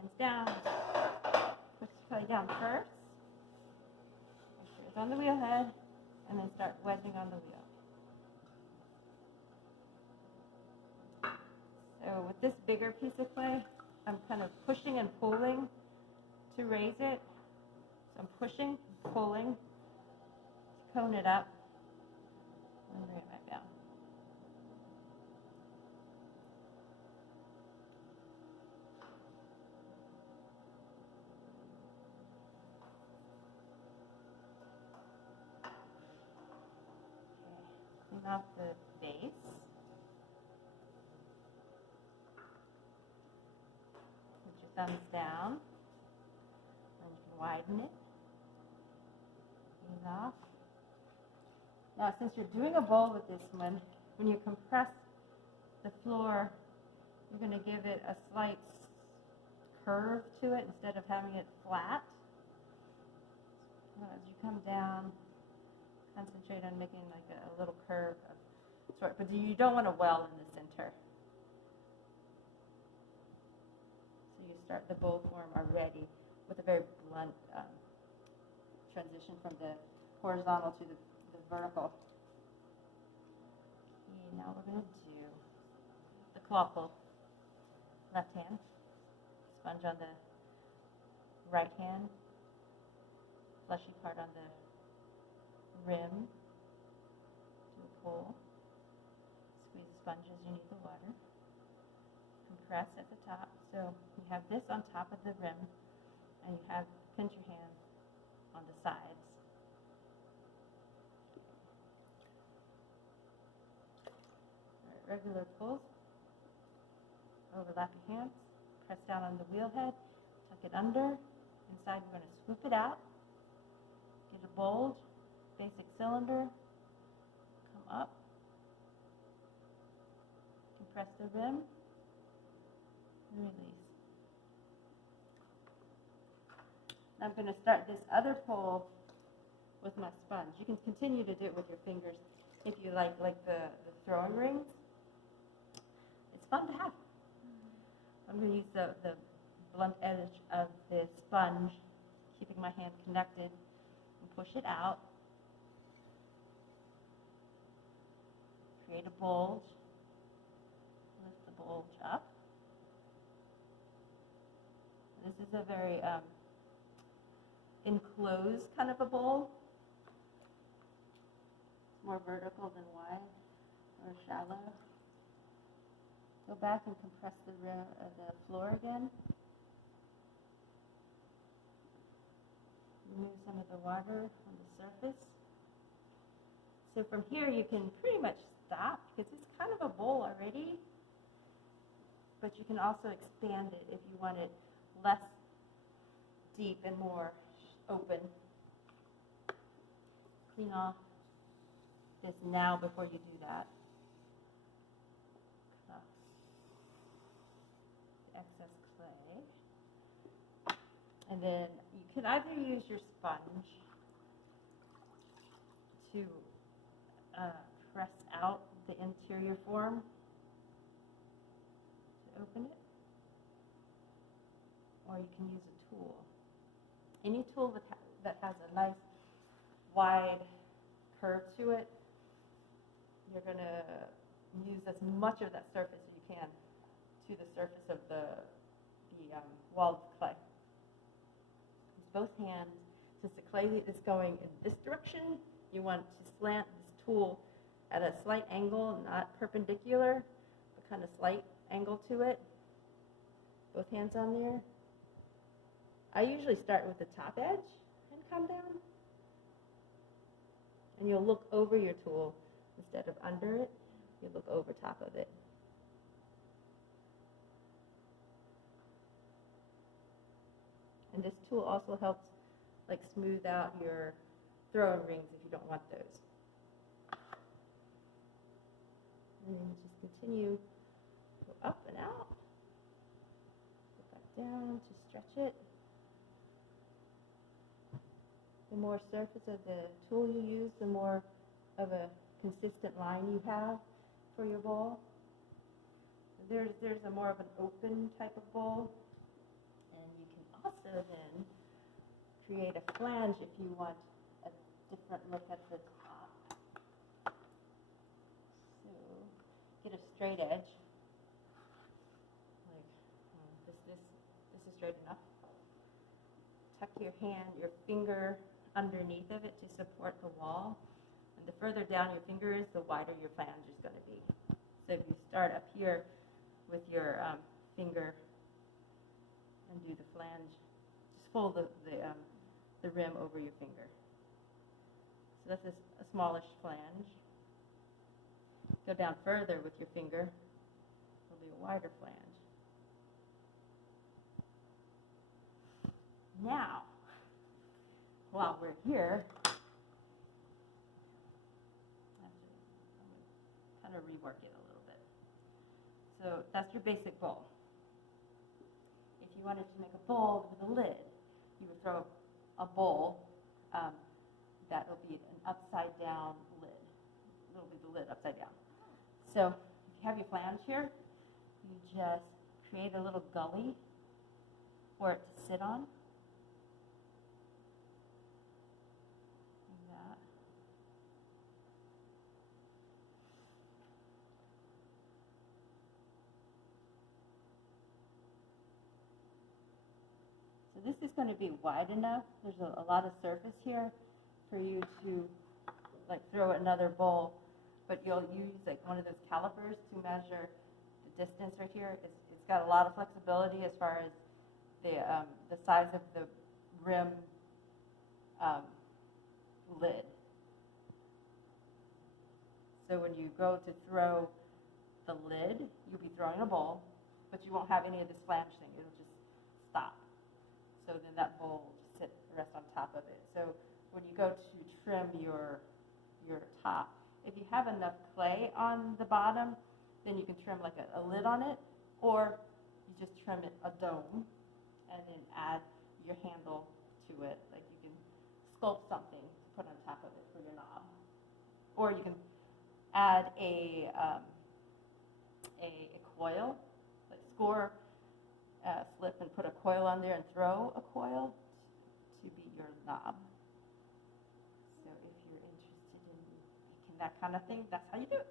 hands down. Push the clay down first. Make sure it's on the wheel head, and then start wedging on the wheel. So with this bigger piece of clay, I'm kind of pushing and pulling to raise it. So I'm pushing, pulling to cone it up, and bring it back down. Okay, clean off the base. Put your thumbs down, and you can widen it. Clean off. Now, since you're doing a bowl with this one, when you compress the floor, you're going to give it a slight curve to it instead of having it flat. So as you come down, concentrate on making like a little curve of sort, but you don't want to well in the center. So you start the bowl form already with a very blunt transition from the horizontal to the vertical. Okay, now we're going to do the claw pull. Left hand, sponge on the right hand, fleshy part on the rim, do a pull, squeeze the sponge as you need the water, compress at the top. So you have this on top of the rim, and you have pinch your hand on the sides. Regular pulls, overlap your hands, press down on the wheel head, tuck it under, inside we're going to swoop it out, get a bulge, basic cylinder, come up, compress the rim, and release. Now I'm going to start this other pull with my sponge. You can continue to do it with your fingers if you like the throwing rings. Fun to have. I'm going to use the blunt edge of the sponge, keeping my hand connected, and push it out. Create a bulge. Lift the bulge up. This is a very enclosed kind of a bowl. It's more vertical than wide or shallow. Go back and compress the floor again. Remove some of the water on the surface. So from here you can pretty much stop because it's kind of a bowl already, but you can also expand it if you want it less deep and more open. Clean off this now before you do that. Excess clay, and then you can either use your sponge to press out the interior form to open it, or you can use a tool. Any tool that has a nice wide curve to it, you're going to use as much of that surface as you can to the surface of the walled clay. Use both hands. Since the clay is going in this direction, you want to slant this tool at a slight angle, not perpendicular, but kind of slight angle to it. Both hands on there. I usually start with the top edge and come down. And you'll look over your tool instead of under it. You look over top of it. And this tool also helps like smooth out your throwing rings if you don't want those. And then just continue, go up and out, go back down to stretch it. The more surface of the tool you use, the more of a consistent line you have for your bowl. There's a more of an open type of bowl, you can also then create a flange if you want a different look at the top. So get a straight edge. Like this is straight enough. Tuck your finger underneath of it to support the wall. And the further down your finger is, the wider your flange is going to be. So if you start up here with your finger and do the flange, just fold the rim over your finger. So that's a smallish flange. Go down further with your finger, it'll be a wider flange. Now, while we're here, I'm going to kind of rework it a little bit. So that's your basic bowl. If you wanted to make a bowl with a lid, you would throw a bowl that will be an upside down lid. It'll be the lid upside down. So if you have your flange here, you just create a little gully for it to sit on. This is going to be wide enough. There's a lot of surface here for you to like throw another bowl, but you'll use like one of those calipers to measure the distance right here. It's got a lot of flexibility as far as the size of the rim lid. So when you go to throw the lid, you'll be throwing a bowl, but you won't have any of this flange thing. It'll just stop. So then that bowl will just rest on top of it. So when you go to trim your top, if you have enough clay on the bottom, then you can trim like a lid on it, or you just trim it a dome and then add your handle to it. Like you can sculpt something to put on top of it for your knob, or you can add a coil, like score. Slip and put a coil on there and throw a coil to be your knob. So if you're interested in making that kind of thing, that's how you do it.